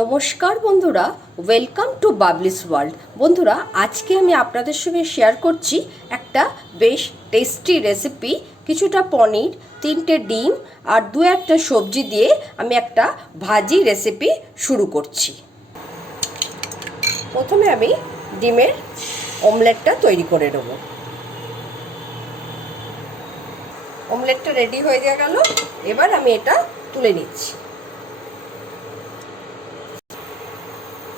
নমস্কার বন্ধুরা, welcome to বাবলিস world. বন্ধুরা, আজকে আমি আপনাদের সঙ্গে শেয়ার করছি একটা বেশ টেস্টি রেসিপি। কিছুটা পনির, 3টে ডিম আর 2-1টা সবজি দিয়ে আমি একটা ভাজি রেসিপি শুরু করছি। প্রথমে আমি ডিমের অমলেটটা তৈরি করে নেব। অমলেটটা রেডি হয়ে গেল, এবার আমি এটা তুলে নিচ্ছি।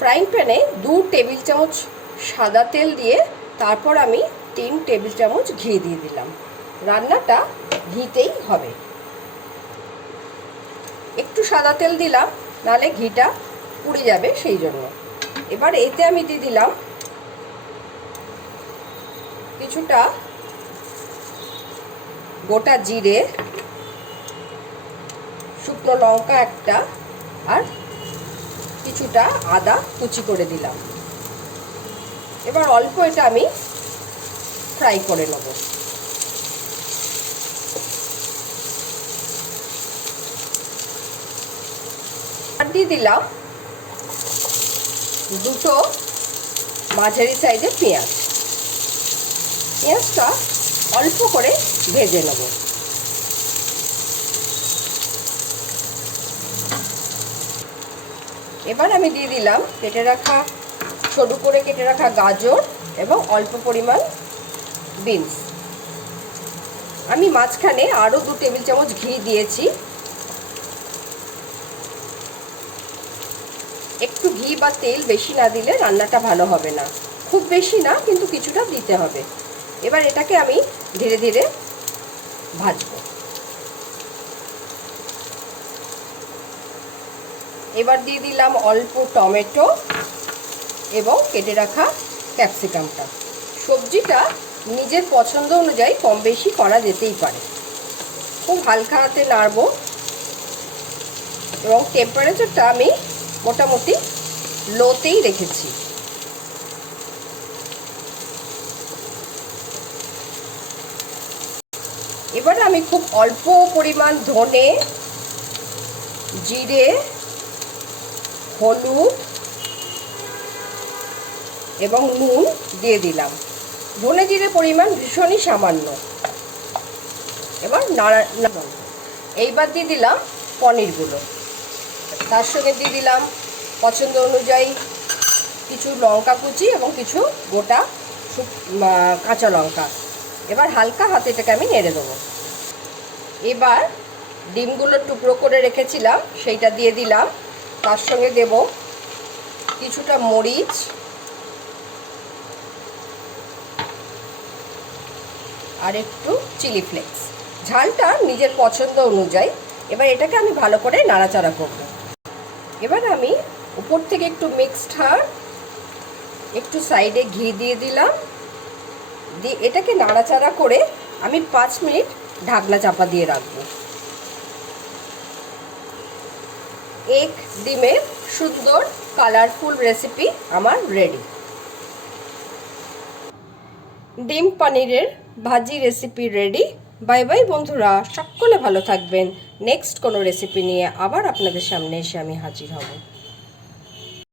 ফ্রাইং প্যানে 2 টেবিল চামচ সাদা তেল দিয়ে তারপর আমি 3 টেবিল চামচ ঘি দিয়ে দিলাম। রান্নাটা ঘিতেই হবে। একটু সাদা তেল দিলাম, নালে ঘিটা পুড়ে যাবে, সেই জন্য। এবার এতে আমি দিয়ে দিলাম কিছুটা গোটা জিরে, শুকনো লঙ্কা একটা, আর কিছুটা আদা কুচি করে দিলাম। এবার অল্প এটা আমি ফ্রাই করে নেব। আর দিয়ে দিলাম 2টো মাঝারি সাইজের পেঁয়াজ। পেঁয়াজটা অল্প করে ভেজে নেব। এবার আমি দিয়ে দিলাম কেটে রাখা, সরু করে কেটে রাখা গাজর এবং অল্প পরিমাণ বিনস। আমি মাঝখানে আরও 2 টেবিল চামচ ঘি দিয়েছি। একটু ঘি বা তেল বেশি না দিলে রান্নাটা ভালো হবে না। খুব বেশি না, কিন্তু কিছুটা দিতে হবে। এবার এটাকে আমি ধীরে ধীরে ভাজবো। এবার দিয়ে দিলাম অল্প টমেটো এবং কেটে রাখা ক্যাপসিকামটা। সবজিটা নিজের পছন্দ অনুযায়ী কম বেশি করা যেতেই পারে। খুব হালকা হাতে নাড়ব এবং টেম্পারেচারটা আমি মোটামুটি লোতেই রেখেছি। এবার আমি খুব অল্প পরিমাণ ধনে, জিরে, হলুদ এবং নুন দিয়ে দিলাম। ধনে জিরে পরিমাণ ভীষণই সামান্য। এবার এইবার দিয়ে দিলাম পনিরগুলো। তার সঙ্গে দিয়ে দিলাম পছন্দ অনুযায়ী কিছু লঙ্কা কুচি এবং কিছু গোটা কাঁচা লঙ্কা। এবার হালকা হাতে এটাকে আমি নেড়ে দেবো। এবার ডিমগুলো টুকরো করে রেখেছিলাম সেইটা দিয়ে দিলাম। তার সঙ্গে দেব কিছুটা মরিচ আর একটু চিলি ফ্লেক্স। ঝালটা নিজের পছন্দ অনুযায়ী। এবার এটাকে আমি ভালো করে নাড়াচাড়া করব। এবার আমি উপর থেকে একটু মিক্সড হার্ব, একটু সাইডে ঘি দিয়ে দিলাম। দিয়ে এটাকে নাড়াচাড়া করে আমি 5 মিনিট ঢাকনা চাপা দিয়ে রাখবো। এক ডিমের সুন্দর কালারফুল রেসিপি আমার রেডি। ডিম পনিরের ভাজি রেসিপি রেডি। বাই বাই বন্ধুরা, সকলে ভালো থাকবেন। নেক্সট কোনো রেসিপি নিয়ে আবার আপনাদের সামনে এসে আমি হাজির হব।